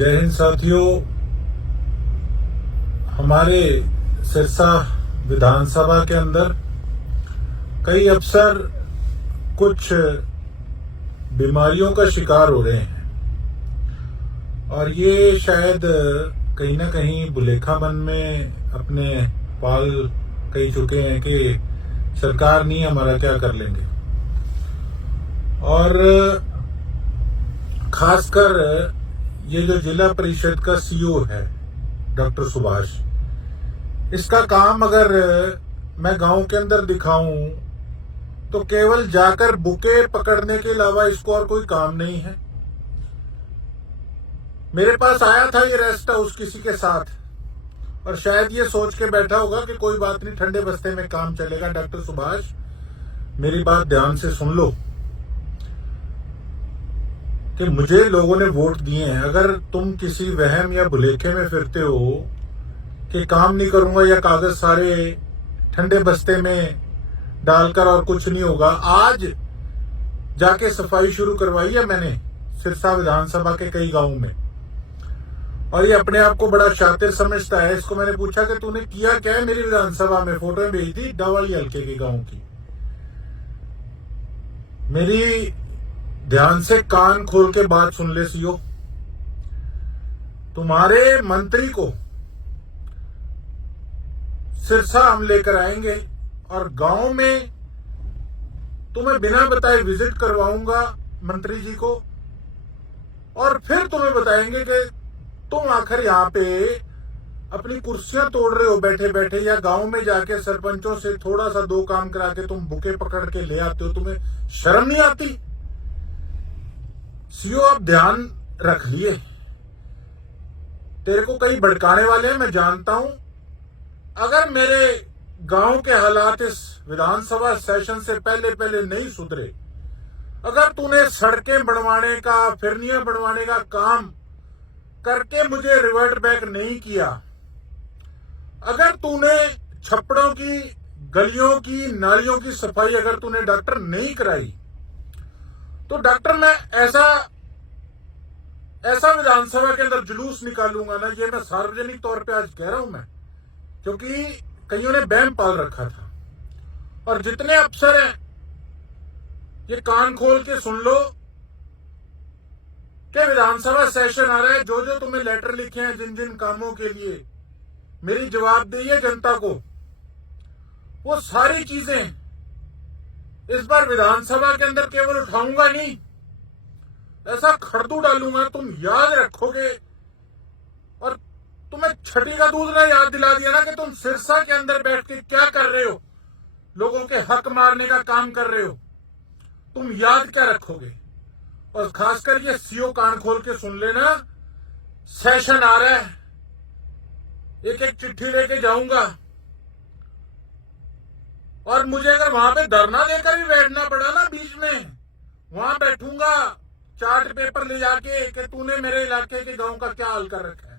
जय हिंद साथियों। हमारे सिरसा विधानसभा के अंदर कई अफसर कुछ बीमारियों का शिकार हो रहे हैं और ये शायद कहीं ना कहीं बुलेखापन में अपने पाल कह चुके हैं कि सरकार नहीं, हमारा क्या कर लेंगे। और खासकर ये जो जिला परिषद का सीईओ है डॉक्टर सुभाष, इसका काम अगर मैं गांव के अंदर दिखाऊं तो केवल जाकर बुके पकड़ने के अलावा इसको और कोई काम नहीं है। मेरे पास आया था ये रेस्ट हाउस किसी के साथ और शायद ये सोच के बैठा होगा कि कोई बात नहीं, ठंडे बस्ते में काम चलेगा। डॉक्टर सुभाष, मेरी बात ध्यान से सुन लो कि मुझे लोगों ने वोट दिए हैं। अगर तुम किसी वहम या भुलेखे में फिरते हो कि काम नहीं करूंगा या कागज सारे ठंडे बस्ते में डालकर और कुछ नहीं होगा, आज जाके सफाई शुरू करवाई है मैंने सिरसा विधानसभा के कई गांवों में और ये अपने आप को बड़ा शातिर समझता है। इसको मैंने पूछा कि तूने किया क्या है मेरी विधानसभा में, फोटो भेज दी डावाली हल्के के गांव की। मेरी ध्यान से कान खोल के बात सुन ले सीओ, तुम्हारे मंत्री को सिरसा हम लेकर आएंगे और गांव में तुम्हें बिना बताए विजिट करवाऊंगा मंत्री जी को और फिर तुम्हें बताएंगे कि तुम आखिर यहाँ पे अपनी कुर्सियां तोड़ रहे हो बैठे बैठे, या गांव में जाके सरपंचों से थोड़ा सा दो काम करा के तुम बुके पकड़ के ले आते हो। तुम्हें शर्म नहीं आती? सीओ, आप ध्यान रख लिए, तेरे को कई भड़काने वाले हैं, मैं जानता हूं। अगर मेरे गांव के हालात इस विधानसभा सेशन से पहले पहले नहीं सुधरे, अगर तूने सड़कें बनवाने का, फिरनियां बनवाने का काम करके मुझे रिवर्ट बैक नहीं किया, अगर तूने छप्पड़ों की, गलियों की, नालियों की सफाई अगर तूने डॉक्टर नहीं कराई, तो डॉक्टर मैं ऐसा विधानसभा के अंदर जुलूस निकालूंगा ना, ये मैं सार्वजनिक तौर पे आज कह रहा हूं मैं, क्योंकि कईयों ने बैम पाल रखा था। और जितने अफसर हैं ये कान खोल के सुन लो कि विधानसभा सेशन आ रहा है, जो जो तुम्हें लेटर लिखे हैं जिन जिन कामों के लिए मेरी जवाबदेही है जनता को, वो सारी चीजें इस बार विधानसभा के अंदर केवल उठाऊंगा नहीं, ऐसा खड़दू डालूंगा, तुम याद रखोगे। और तुम्हें छठी का दूध ना याद दिला दिया ना कि तुम सिरसा के अंदर बैठ के क्या कर रहे हो, लोगों के हक मारने का काम कर रहे हो, तुम याद क्या रखोगे। और खासकर ये सीओ, कान खोल के सुन लेना, सेशन आ रहा है, एक एक चिट्ठी लेके जाऊंगा और मुझे अगर वहां पे धरना लेकर भी बैठना पड़ा ना बीच में, वहां बैठूंगा चार्ट पेपर ले जाके कि तूने मेरे इलाके के गांव का क्या हाल कर रखा है।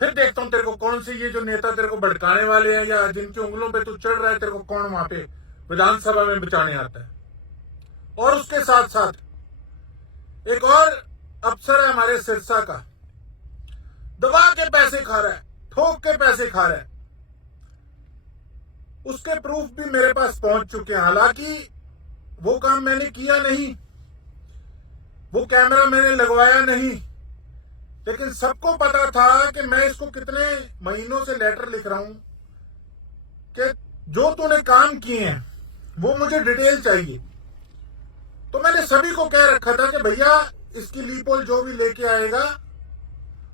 फिर देखता हूं तेरे को कौन से ये जो नेता तेरे को भड़काने वाले हैं या जिनकी उंगलों पे तू चढ़ रहा है, तेरे को कौन वहां पे विधानसभा में बचाने आता है। और उसके साथ साथ एक और अफसर है हमारे सिरसा का, दबा के पैसे खा रहा है, ठोक के पैसे खा रहा है, उसके प्रूफ भी मेरे पास पहुंच चुके हैं। हालांकि वो काम मैंने किया नहीं, वो कैमरा मैंने लगवाया नहीं, लेकिन सबको पता था कि मैं इसको कितने महीनों से लेटर लिख रहा हूं कि जो तूने काम किए हैं वो मुझे डिटेल चाहिए। तो मैंने सभी को कह रखा था कि भैया इसकी लीपोल जो भी लेके आएगा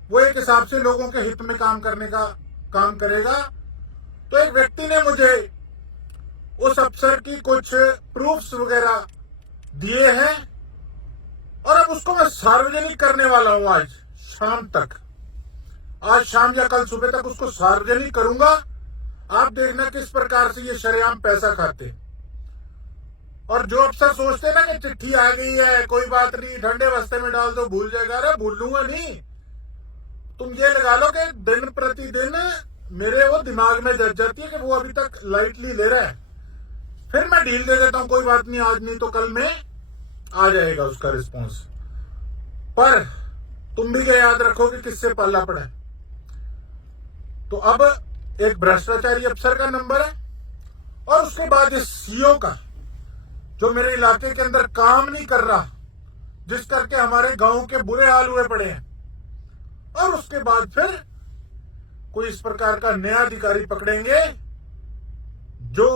वो एक हिसाब से लोगों के हित में काम करने का काम करेगा। तो एक व्यक्ति ने मुझे उस अफसर की कुछ प्रूफ्स वगैरह दिए हैं और अब उसको मैं सार्वजनिक करने वाला हूं आज शाम तक, आज शाम या कल सुबह तक उसको सार्वजनिक करूंगा। आप देखना किस प्रकार से ये शरेआम पैसा खाते। और जो अफसर सोचते ना कि चिट्ठी आ गई है, कोई बात नहीं, ठंडे बस्ते में डाल दो भूल जाएगा, अरे भूल लूंगा नहीं। तुम ये लगा लो कि दिन प्रतिदिन मेरे वो दिमाग में जज जाती है कि वो अभी तक लाइटली ले रहा है, फिर मैं ढील दे देता हूं, कोई बात नहीं, आज नहीं तो कल में आ जाएगा उसका रिस्पॉन्स। पर तुम भी ये याद रखो कि किससे पाला पड़ा है। तो अब एक भ्रष्टाचारी अफसर का नंबर है और उसके बाद इस सीओ का, जो मेरे इलाके के अंदर काम नहीं कर रहा, जिस करके हमारे गांव के बुरे हाल हुए पड़े हैं। और उसके बाद फिर कोई इस प्रकार का नया अधिकारी पकड़ेंगे जो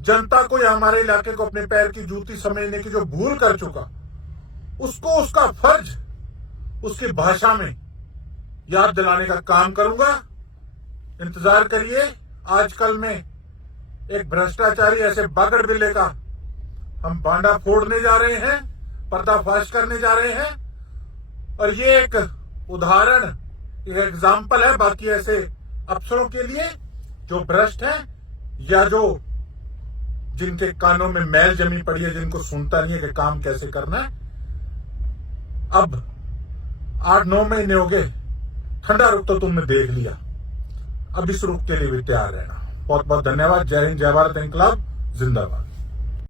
जनता को या हमारे इलाके को अपने पैर की जूती समझने की जो भूल कर चुका, उसको उसका फर्ज उसकी भाषा में याद दिलाने का काम करूंगा। इंतजार करिए। आजकल में एक भ्रष्टाचारी ऐसे बागड़ बिल्ले का हम बांडा फोड़ने जा रहे हैं, पर्दाफाश करने जा रहे हैं। और ये एक उदाहरण, एक एग्जाम्पल है बाकी ऐसे अफसरों के लिए जो भ्रष्ट हैं या जो जिनके कानों में मैल जमी पड़ी है, जिनको सुनता नहीं है कि काम कैसे करना है। अब 8-9 महीने हो गए, ठंडा रुख तो तुमने देख लिया, अब इस रुख के लिए भी तैयार रहना। बहुत बहुत धन्यवाद। जय हिंद, जय भारत, इंकलाब जिंदाबाद।